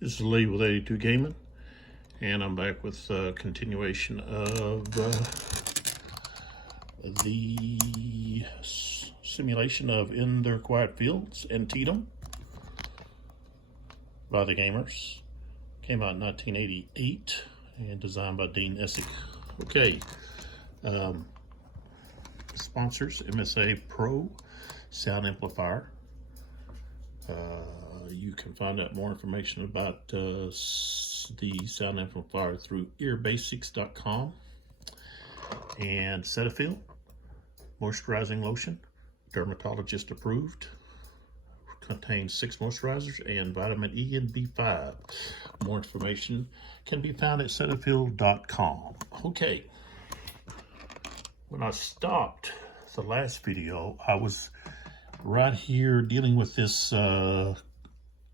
This is Lee with 82 Gaming, and I'm back with a continuation of the simulation of In Their Quiet Fields, Antietam, by the Gamers. Came out in 1988 and designed by Dean Essig. Okay, sponsors: MSA Pro Sound Amplifier. You can find out more information about the sound amplifier through earbasics.com. And Cetaphil moisturizing lotion, dermatologist approved, contains 6 moisturizers and vitamin E and B5. More information can be found at cetaphil.com. Okay, when I stopped the last video, I was right here dealing with this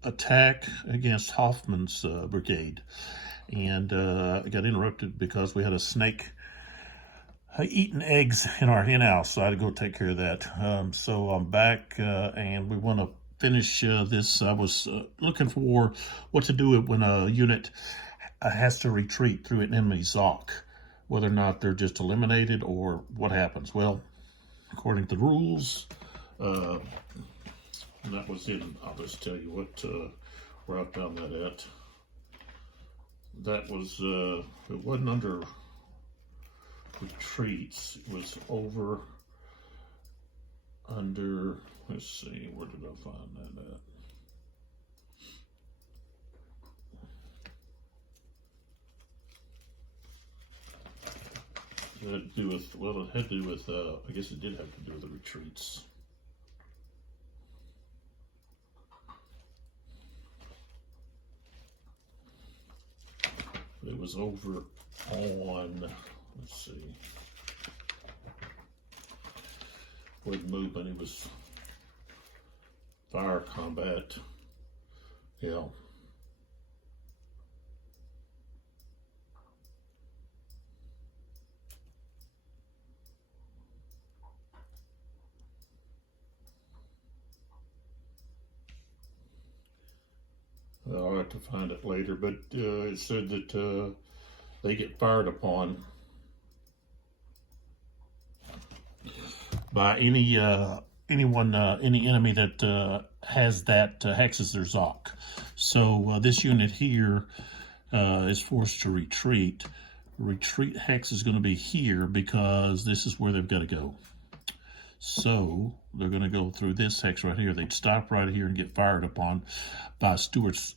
attack against Hoffman's brigade, and I got interrupted because we had a snake eating eggs in our hen house, so I had to go take care of that. So I'm back, and we want to finish this. I was looking for what to do when a unit has to retreat through an enemy ZOC, whether or not they're just eliminated or what happens. Well, according to the rules, and that was in, I'll just tell you what, where I found that at. That was, it wasn't under retreats, it was over under, let's see, where did I find that at? It had to do with, well, it had to do with, I guess it did have to do with the retreats. It was over on, let's see, with movement, it was fire combat, yeah. I'll have to find it later, but it said that they get fired upon by any enemy that has that hexes their ZOC. So this unit here is forced to retreat. Retreat hex is going to be here because this is where they've got to go. So they're going to go through this hex right here. They'd stop right here and get fired upon by Stewart's,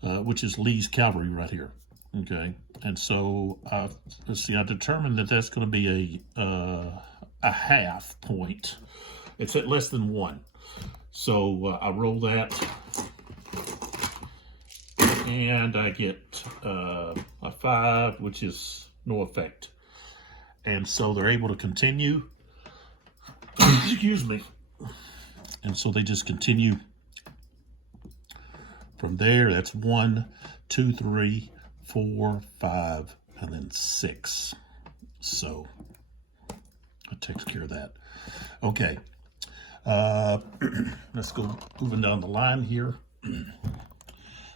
which is Lee's cavalry right here. Okay, and so let's see. I determined that that's going to be a half point. It's at less than 1. So I roll that, and I get a 5, which is no effect. And so they're able to continue. Excuse me. And so they just continue from there. That's 1, 2, 3, 4, 5, and then 6. So that takes care of that. Okay. Let's go moving down the line here.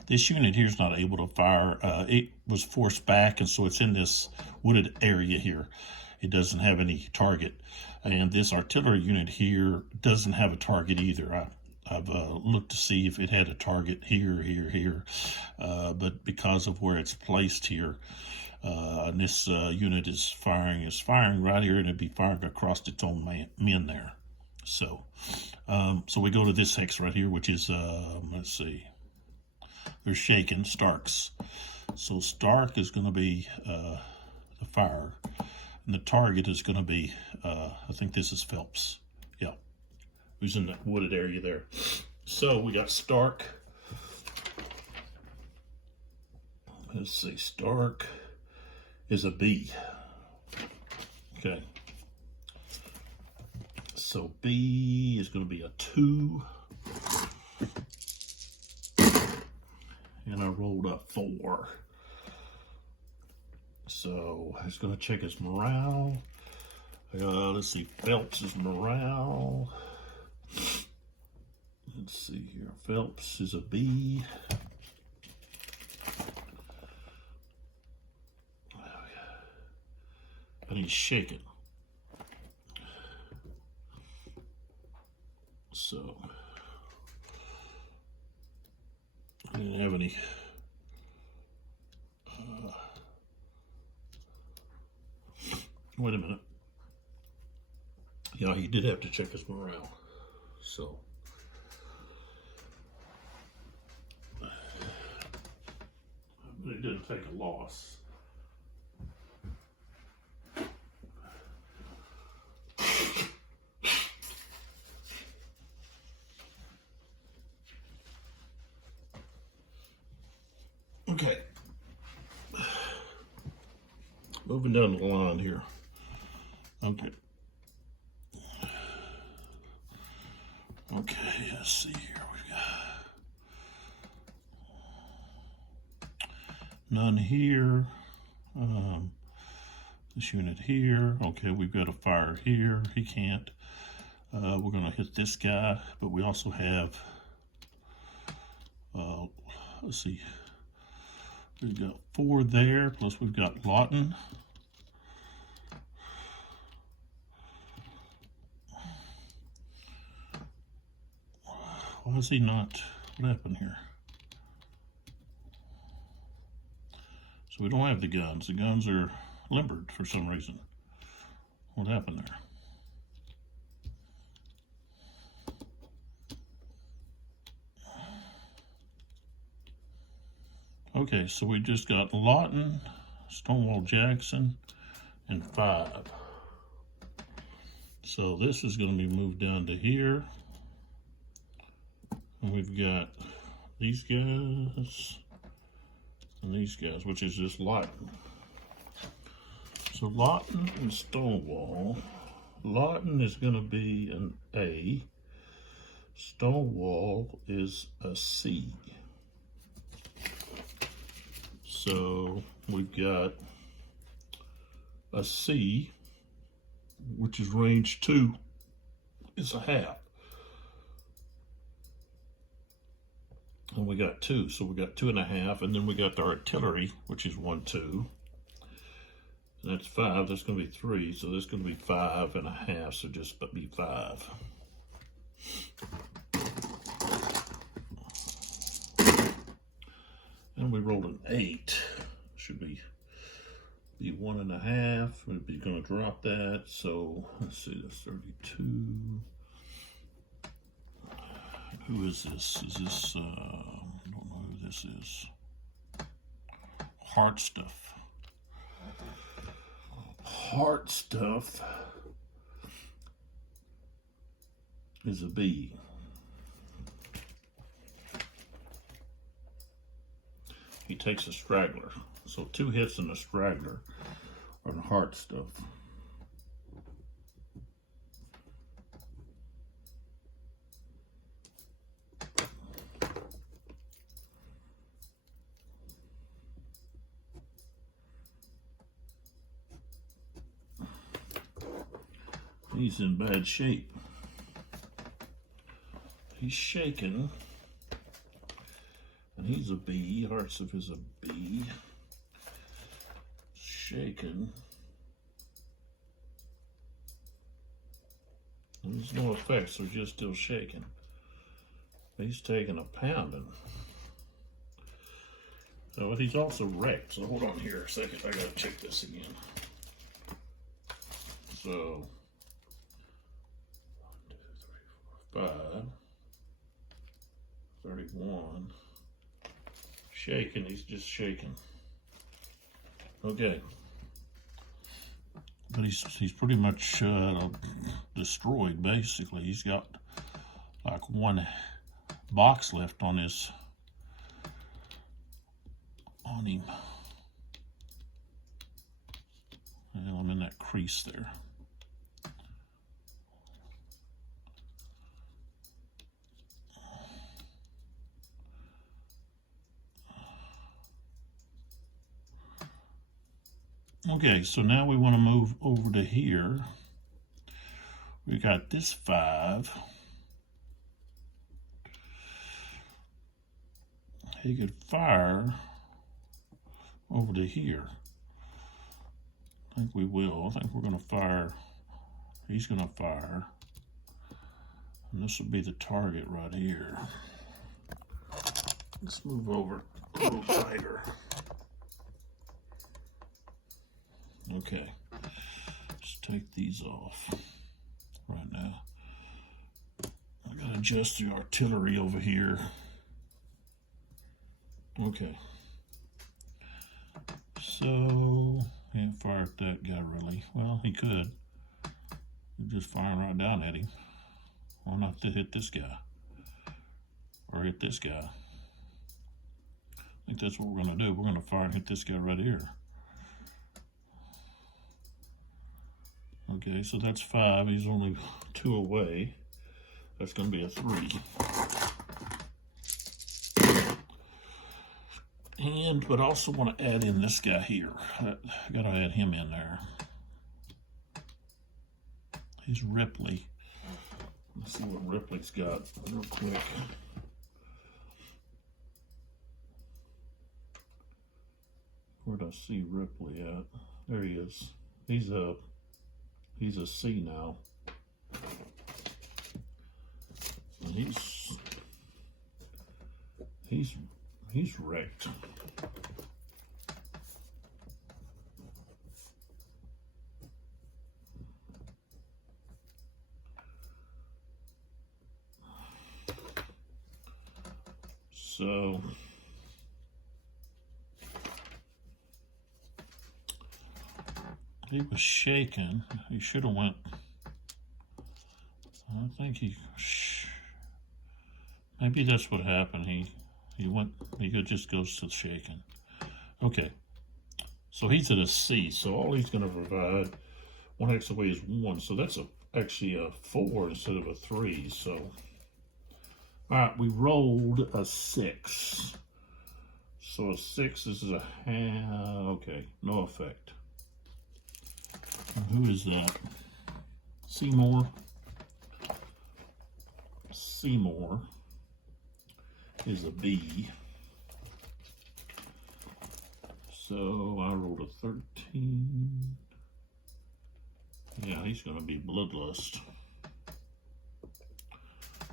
This unit here is not able to fire. It was forced back, and so it's in this wooded area here. It doesn't have any target. And this artillery unit here doesn't have a target either. I've looked to see if it had a target here, but because of where it's placed here, and this unit is firing right here, and it'd be firing across its own men there. So, so we go to this hex right here, which is, let's see, they're shaking Starks. So Stark is going to be the fire. And the target is going to be, I think this is Phelps. Yeah, who's in that wooded area there. So we got Stark. Let's see, Stark is a B. Okay. So B is going to be a 2. And I rolled a 4. So he's going to check his morale. Let's see, Phelps' morale. Let's see here. Phelps is a B. he's shaking. So I didn't have any wait a minute. Yeah, he did have to check his morale. So but it didn't take a loss. Okay, moving down the line here. Okay. Okay, let's see here. We've got none here. This unit here. Okay, we've got a fire here. He can't. We're going to hit this guy, but we also have, let's see. We've got 4 there, plus we've got Lawton. Why is he not? What happened here? So we don't have the guns. The guns are limbered for some reason. What happened there? Okay, so we just got Lawton, Stonewall Jackson, and 5. So this is going to be moved down to here. And we've got these guys and these guys, which is just Lawton. So Lawton and Stonewall. Lawton is going to be an A. Stonewall is a C. So we've got a C, which is range 2, is a half. And we got 2, so we got 2.5, and then we got the artillery, which is 1, 2. And that's 5, that's going to be 3, so that's going to be 5.5, so just be 5. And we rolled an 8. Should be 1.5. We'll be going to drop that. So let's see, that's 32. Who is this? Is this? I don't know who this is. Heart Stuff. Heart Stuff is a B. He takes a straggler. So 2 hits and a straggler on Heart Stuff. He's in bad shape. He's shaking. And he's a B. Heart Stuff is a B. Shaken. There's no effects, they're just still shaking. He's taking a pounding. But he's also wrecked, so hold on here a second, I gotta check this again. So, 1, 2, 3, 4, 5, 31. Shaking, he's just shaking. Okay. But he's pretty much destroyed, basically. He's got like 1 box left on him. Well, I'm in that crease there. Okay, so now we want to move over to here. We got this 5. He could fire over to here. I think we will. I think we're going to fire. He's going to fire. And this will be the target right here. Let's move over a little tighter. Okay. Let's take these off right now. I got to adjust the artillery over here. Okay. So, can't fire at that guy really. Well, he could. He's just firing right down at him. Why not to hit this guy? Or hit this guy? I think that's what we're going to do. We're going to fire and hit this guy right here. Okay, so that's 5. He's only 2 away. That's going to be a 3. But I also want to add in this guy here. I got to add him in there. He's Ripley. Let's see what Ripley's got real quick. Where'd I see Ripley at? There he is. He's a C now. And he's wrecked. So he was shaking. He should have went. I think maybe that's what happened. He went. He just goes to shaking. Okay. So he's at a C. So all he's going to provide 1 X away is 1. So that's actually a 4 instead of a 3. So. All right, we rolled a 6. So a 6 is a half. Okay, no effect. And who is that? Seymour. Seymour is a B. So I rolled a 13. Yeah, he's going to be Bloodlust.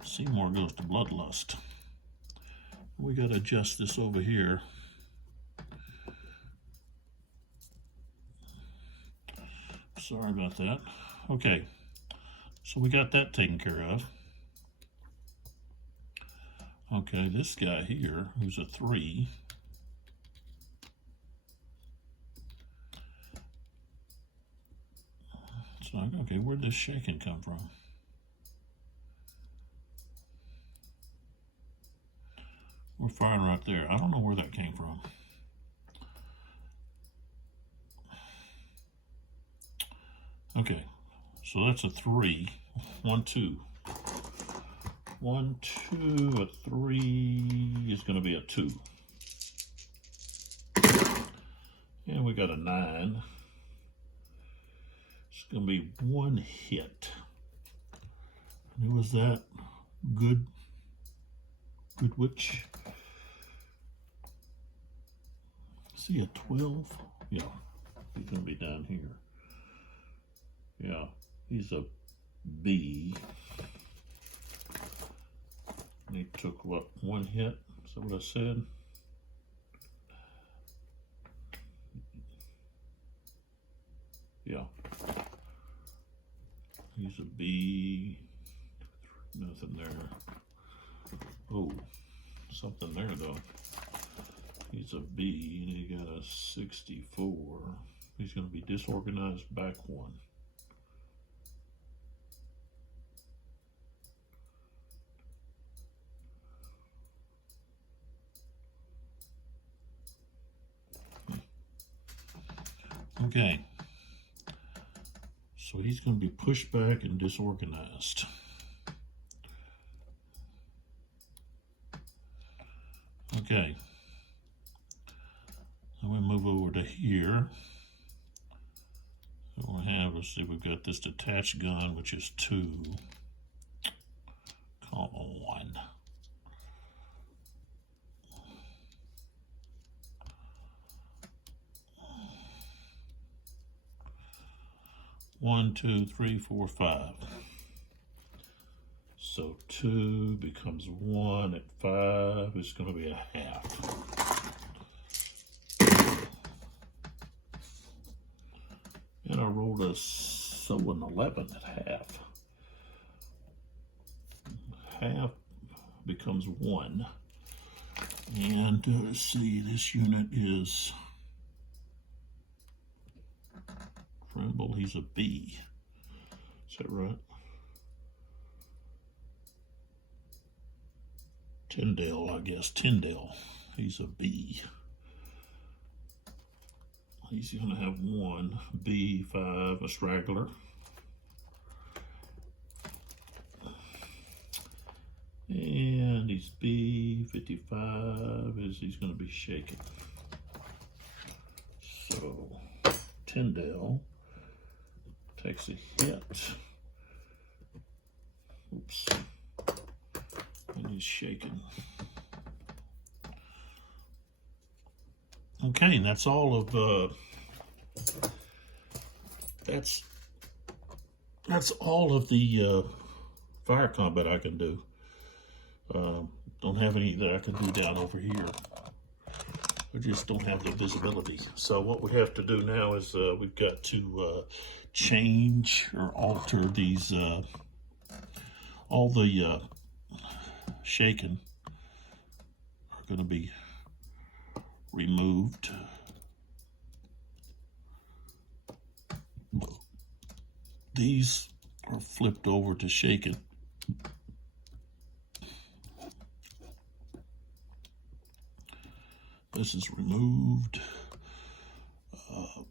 Seymour goes to Bloodlust. We got to adjust this over here. Sorry about that. Okay, so we got that taken care of. Okay, this guy here, who's a 3. So, okay, where'd this shaking come from? We're firing right there. I don't know where that came from. Okay, so that's a 3. 1, 2. 1, 2, a 3 is going to be a 2. And we got a 9. It's going to be 1 hit. And who was that? Goodwitch. See a 12? Yeah, he's going to be down here. Yeah, he's a B. And he took, what, 1 hit? Is that what I said? Yeah. He's a B. Nothing there. Oh, something there, though. He's a B, and he got a 64. He's going to be disorganized back 1. Okay. So he's going to be pushed back and disorganized. Okay. Then we move over to here. So we have, let's see, we've got this detached gun, which is 2. Come on. 1, 2, 3, 4, 5. So 2 becomes 1 at 5. It's going to be a half. And I rolled a an 11 at half. Half becomes 1. And let's see, this unit is Trimble, he's a B. Is that right? Tyndale, I guess. Tyndale, he's a B. He's going to have 1, B5, a straggler. And he's B55, he's going to be shaken. So Tyndale takes a hit. Oops. And he's shaken. Okay, and that's all of that's all of the fire combat I can do. Don't have any that I can do down over here. We just don't have the visibility. So what we have to do now is we've got to change or alter these, all the shaken are going to be removed. These are flipped over to shaken. This is removed.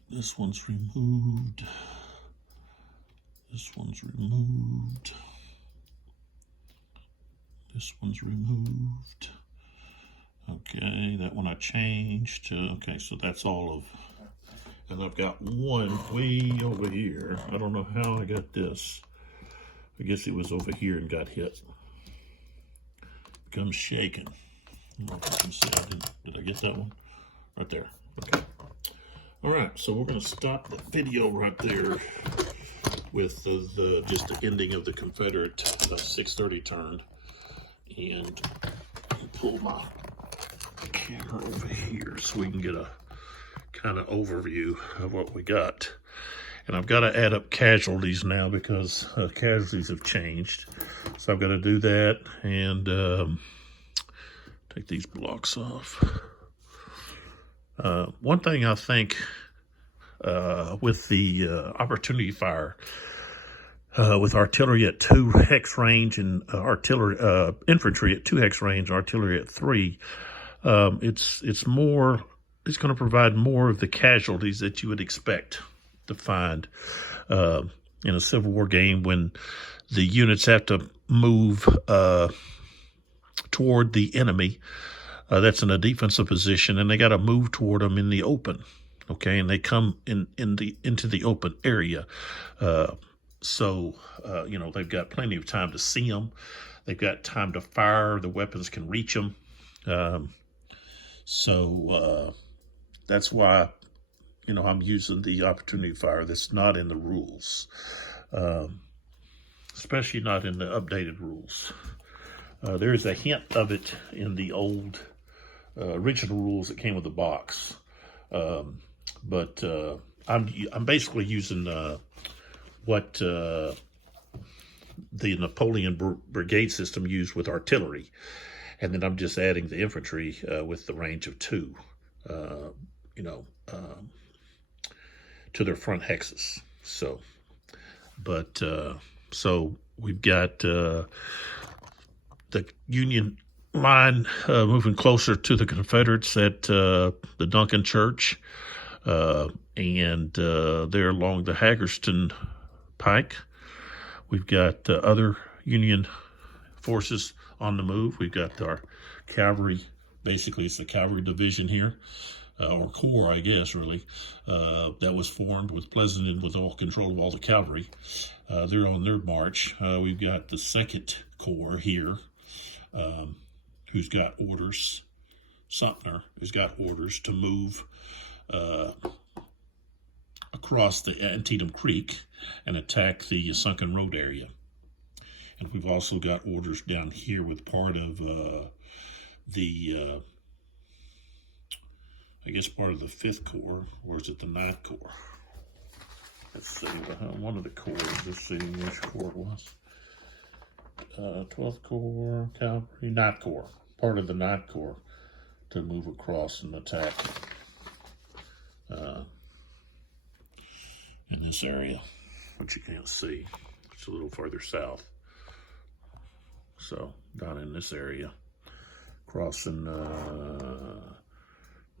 This one's removed. This one's removed. This one's removed. Okay, that one I changed. Okay, so that's all of, and I've got one way over here. I don't know how I got this. I guess it was over here and got hit. Becomes shaken. I don't know if you can see. Did I get that one? Right there. Okay. All right, so we're going to stop the video right there with just the ending of the Confederate 630 turn, and pull my camera over here so we can get a kind of overview of what we got. And I've got to add up casualties now because casualties have changed. So I've got to do that and take these blocks off. One thing I think with the opportunity fire, with artillery at 2 hex range and infantry at 2 hex range, artillery at 3, it's going to provide more of the casualties that you would expect to find in a Civil War game when the units have to move toward the enemy that's in a defensive position, and they got to move toward them in the open. Okay, and they come into the open area. So they've got plenty of time to see them. They've got time to fire. The weapons can reach them. So that's why, I'm using the opportunity fire that's not in the rules, especially not in the updated rules. There is a hint of it in the old original rules that came with the box, but I'm basically using what the Napoleon brigade system used with artillery, and then I'm just adding the infantry with the range of 2, to their front hexes. So we've got the Union line moving closer to the Confederates at the Duncan Church, and they're along the Hagerstown Pike. We've got other Union forces on the move. We've got our cavalry. Basically, it's the cavalry division here, or corps, I guess, really, that was formed with Pleasonton with all control of all the cavalry. They're on their march. We've got the 2nd Corps here, who's got orders. Sumter has got orders to move across the Antietam Creek and attack the sunken road area. And we've also got orders down here with part of I guess part of the 5th Corps, or is it the 9th Corps? Let's see, one of the corps, let's see which corps it was. 12th Corps, Cavalry, 9th Corps, part of the 9th Corps to move across and attack in this area, which you can't see. It's a little further south. So down in this area, crossing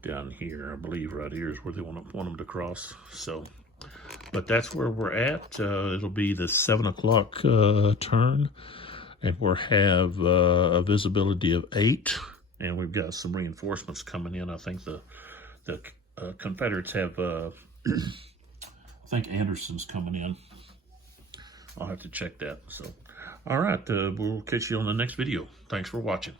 down here, I believe right here is where they want them to cross. So, but that's where we're at. It'll be the 7 o'clock turn, and we'll have a visibility of 8, and we've got some reinforcements coming in. I think the Confederates have, I think Anderson's coming in. I'll have to check that. So, all right, we'll catch you on the next video. Thanks for watching.